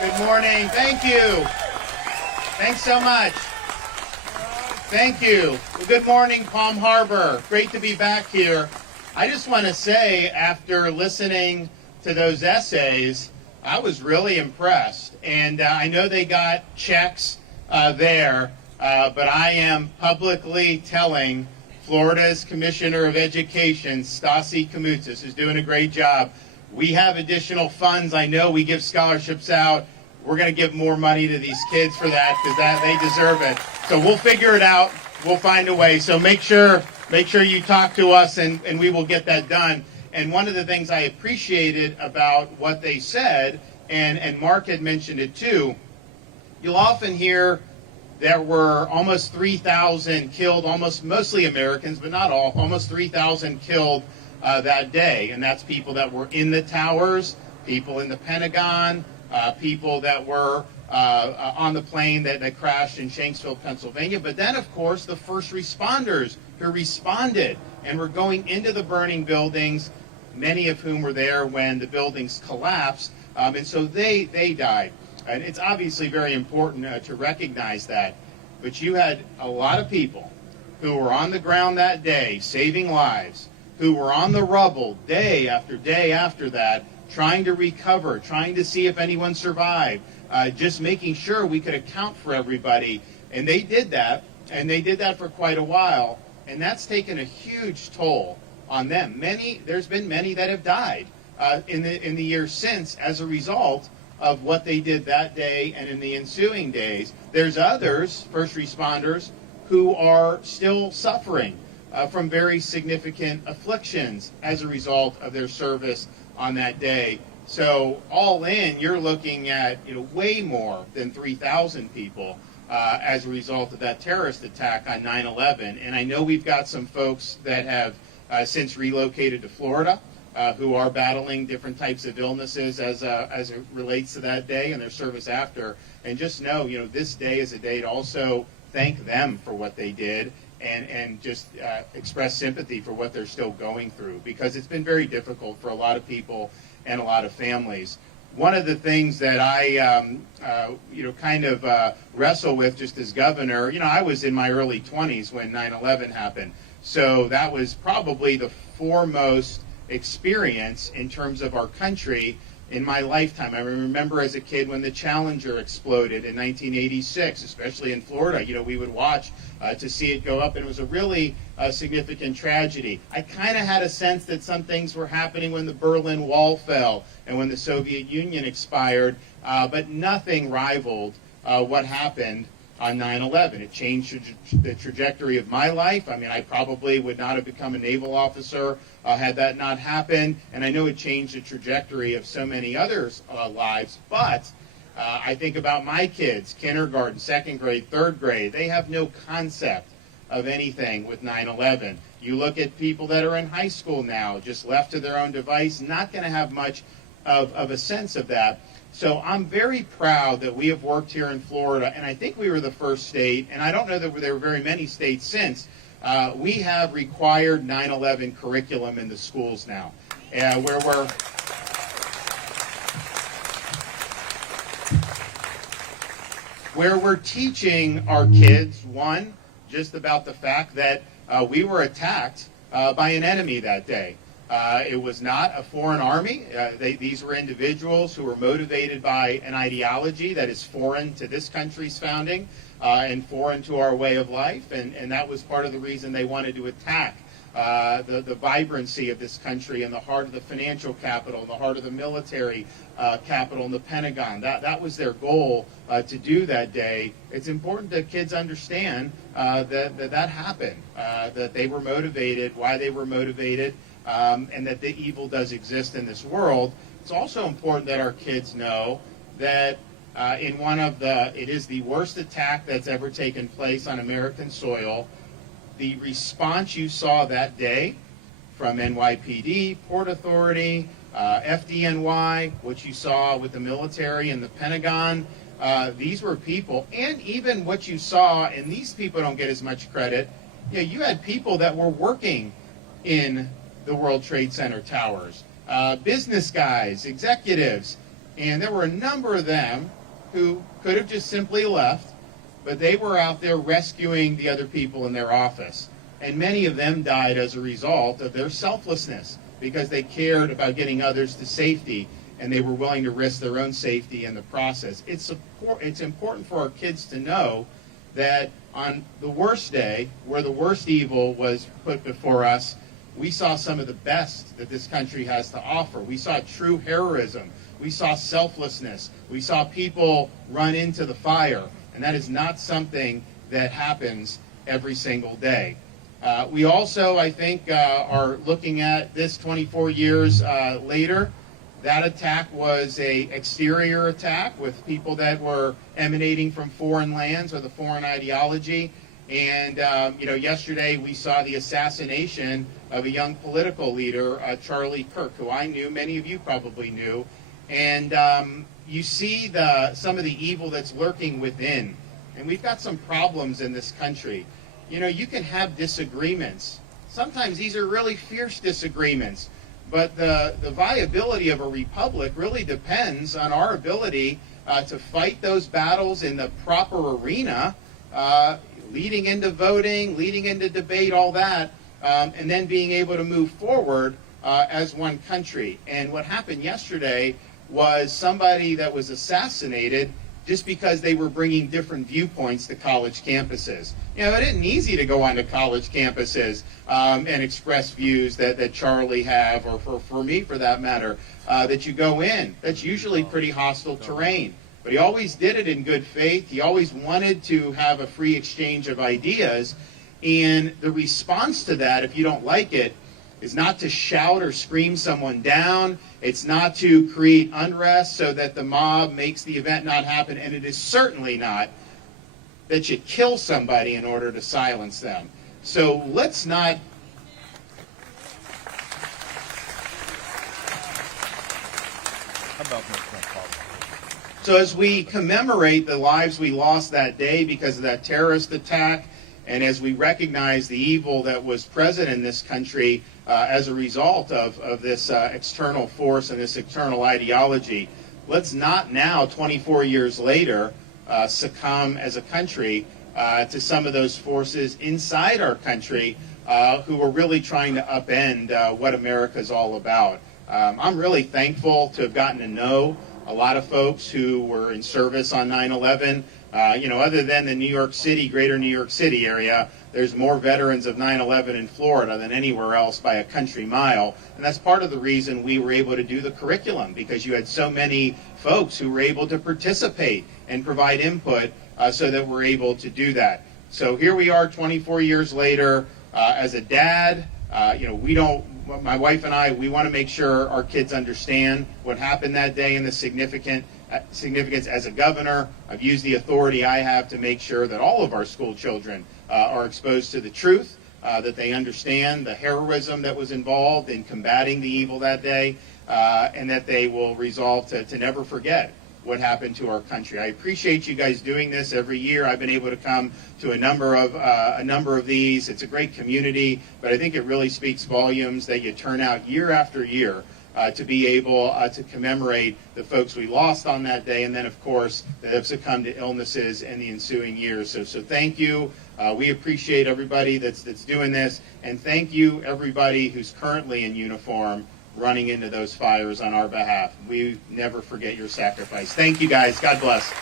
Good morning. Thank you. Thanks so much. Thank you. Well, good morning, Palm Harbor. Great to be back here. I just want to say, after listening to those essays, I was really impressed. And I know they got checks there, but I am publicly telling Florida's Commissioner of Education, Stacey Kamoutsas, who's doing a great job. We have additional funds. I know we give scholarships out. We're going to give more money to these kids for that because they deserve it. So we'll figure it out. We'll find a way. So make sure you talk to us, and we will get that done. And one of the things I appreciated about what they said, and Mark had mentioned it too, you'll often hear there were almost 3,000 killed, mostly Americans, but not all, almost 3,000 killed that day. And that's people that were in the towers, people in the Pentagon, people that were on the plane that crashed in Shanksville, Pennsylvania. But then, of course, the first responders who responded and were going into the burning buildings, many of whom were there when the buildings collapsed. And so they died. And it's obviously very important to recognize that. But you had a lot of people who were on the ground that day saving lives, who were on the rubble day after that, trying to recover, trying to see if anyone survived, just making sure we could account for everybody. And they did that, and they did that for quite a while, and that's taken a huge toll on them. There's been many that have died in the years since as a result of what they did that day and in the ensuing days. There's others, first responders, who are still suffering from very significant afflictions as a result of their service on that day. So all in, you're looking at way more than 3,000 people as a result of that terrorist attack on 9/11. And I know we've got some folks that have since relocated to Florida who are battling different types of illnesses as it relates to that day and their service after. And just know, this day is a day to also thank them for what they did and just express sympathy for what they're still going through, because it's been very difficult for a lot of people and a lot of families. One of the things that I, wrestle with just as governor, I was in my early 20s when 9/11 happened. So that was probably the foremost experience in terms of our country in my lifetime. I remember as a kid when the Challenger exploded in 1986, especially in Florida. We would watch to see it go up, and it was a really significant tragedy. I kind of had a sense that some things were happening when the Berlin Wall fell and when the Soviet Union expired, but nothing rivaled what happened on 9/11. It changed the trajectory of my life. I mean, I probably would not have become a naval officer had that not happened, and I know it changed the trajectory of so many others' lives, but I think about my kids, kindergarten, second grade, third grade. They have no concept of anything with 9/11. You look at people that are in high school now, just left to their own device, not going to have much of a sense of that. So I'm very proud that we have worked here in Florida, and I think we were the first state, and I don't know that there were very many states since. We have required 9/11 curriculum in the schools now, where we're teaching our kids, one, just about the fact that we were attacked by an enemy that day. It was not a foreign army. These were individuals who were motivated by an ideology that is foreign to this country's founding and foreign to our way of life, and that was part of the reason they wanted to attack the vibrancy of this country in the heart of the financial capital, in the heart of the military capital, in the Pentagon. That was their goal to do that day. It's important that kids understand that happened, that they were motivated, why they were motivated, and that the evil does exist in this world. It's also important that our kids know that it is the worst attack that's ever taken place on American soil. The response you saw that day from NYPD, Port Authority, FDNY, what you saw with the military and the Pentagon, these were people, and even what you saw, and these people don't get as much credit, you had people that were working in the World Trade Center towers, business guys, executives, And there were a number of them who could have just simply left, but they were out there rescuing the other people in their office. And many of them died as a result of their selflessness, because they cared about getting others to safety, and they were willing to risk their own safety in the process. It's important for our kids to know that on the worst day, where the worst evil was put before us, we saw some of the best that this country has to offer. We saw true heroism. We saw selflessness. We saw people run into the fire. And that is not something that happens every single day. We also, I think, are looking at this 24 years later. That attack was an exterior attack with people that were emanating from foreign lands or the foreign ideology. And, yesterday we saw the assassination of a young political leader, Charlie Kirk, who I knew, many of you probably knew. And you see some of the evil that's lurking within. And we've got some problems in this country. You can have disagreements. Sometimes these are really fierce disagreements. But the viability of a republic really depends on our ability to fight those battles in the proper arena, leading into voting, leading into debate, all that, and then being able to move forward as one country. And what happened yesterday was somebody that was assassinated just because they were bringing different viewpoints to college campuses. It isn't easy to go onto college campuses and express views that Charlie have, or for me for that matter, that you go in. That's usually pretty hostile terrain. But he always did it in good faith. He always wanted to have a free exchange of ideas. And the response to that, if you don't like it, is not to shout or scream someone down. It's not to create unrest so that the mob makes the event not happen. And it is certainly not that you kill somebody in order to silence them. So let's not... So as we commemorate the lives we lost that day because of that terrorist attack, and as we recognize the evil that was present in this country as a result of this external force and this external ideology, let's not now, 24 years later, succumb as a country to some of those forces inside our country who are really trying to upend what America's all about. I'm really thankful to have gotten to know a lot of folks who were in service on 9/11. Other than the New York City, greater New York City area, there's more veterans of 9/11 in Florida than anywhere else by a country mile. And that's part of the reason we were able to do the curriculum, because you had so many folks who were able to participate and provide input so that we're able to do that. So here we are 24 years later. As a dad, my wife and I, we want to make sure our kids understand what happened that day and the significance. As a governor, I've used the authority I have to make sure that all of our school children are exposed to the truth, that they understand the heroism that was involved in combating the evil that day, and that they will resolve to never forget what happened to our country. I appreciate you guys doing this every year. I've been able to come to a number of these. It's a great community, but I think it really speaks volumes that you turn out year after year to be able to commemorate the folks we lost on that day, and then, of course, that have succumbed to illnesses in the ensuing years. So thank you. We appreciate everybody that's doing this, and thank you, everybody who's currently in uniform running into those fires on our behalf. We never forget your sacrifice. Thank you, guys. God bless.